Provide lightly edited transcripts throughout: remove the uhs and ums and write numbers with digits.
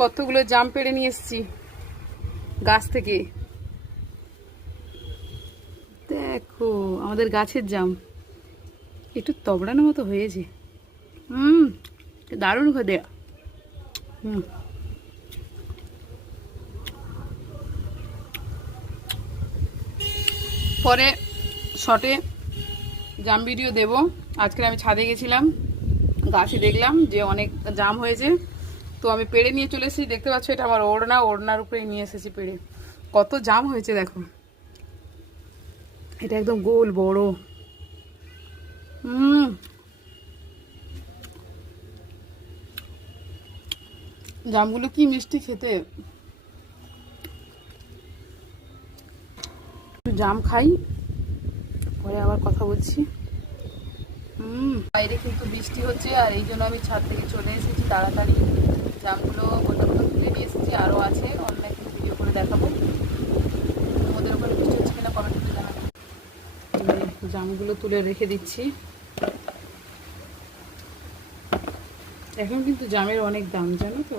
কতগুলো জাম পেড়ে নিয়ে এসেছি গাছ থেকে। দেখো আমাদের গাছের জাম একটু তবড়ানো মতো হয়েছে। দারুণ খেতে। পরে শর্টে জাম ভিডিও দেব। আজকে আমি ছাদে গেছিলাম, গাছে দেখলাম যে অনেক জাম হয়েছে, তো আমি পেড়ে নিয়ে চলে এসেছি। দেখতে পাচ্ছ এটা আমার ওড়নার উপরে নিয়ে এসেছি পেড়ে। কত জাম হয়েছে দেখো, এটা একদম গোল বড়। জামগুলো কি মিষ্টি খেতে। একটু জাম খাই, পরে আবার কথা বলছি। বাইরে কিন্তু বৃষ্টি হচ্ছে, আর এই জন্য আমি ছাদ থেকে চলে এসেছি তাড়াতাড়ি। জামগুলো কোথা তুলে নিয়ে এসেছি, আরও আছে, অন্য একদিন ভিডিও করে দেখাবো। ওদের ওখানে বৃষ্টি হচ্ছে কিনা কমেন্ট করে জানাবো। জামগুলো তুলে রেখে দিচ্ছি। এখন কিন্তু জামের অনেক দাম, জানো তো।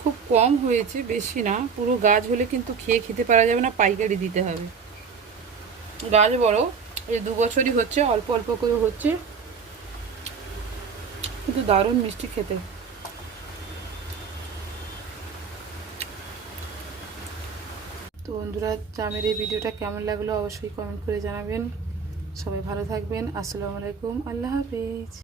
খুব কম হয়েছে, বেশি না। পুরো গাছ হলে কিন্তু খেতে পারা যাবে না, পাইকারি দিতে হবে। গাছ বড়, এই 2 বছরই হচ্ছে, অল্প অল্প করে হচ্ছে, কিন্তু দারুণ মিষ্টি খেতে। তো বন্ধুরা, জামের এই ভিডিওটা কেমন লাগলো অবশ্যই কমেন্ট করে জানাবেন। সবাই ভালো থাকবেন। আসসালামু আলাইকুম, আল্লাহ হাফেজ।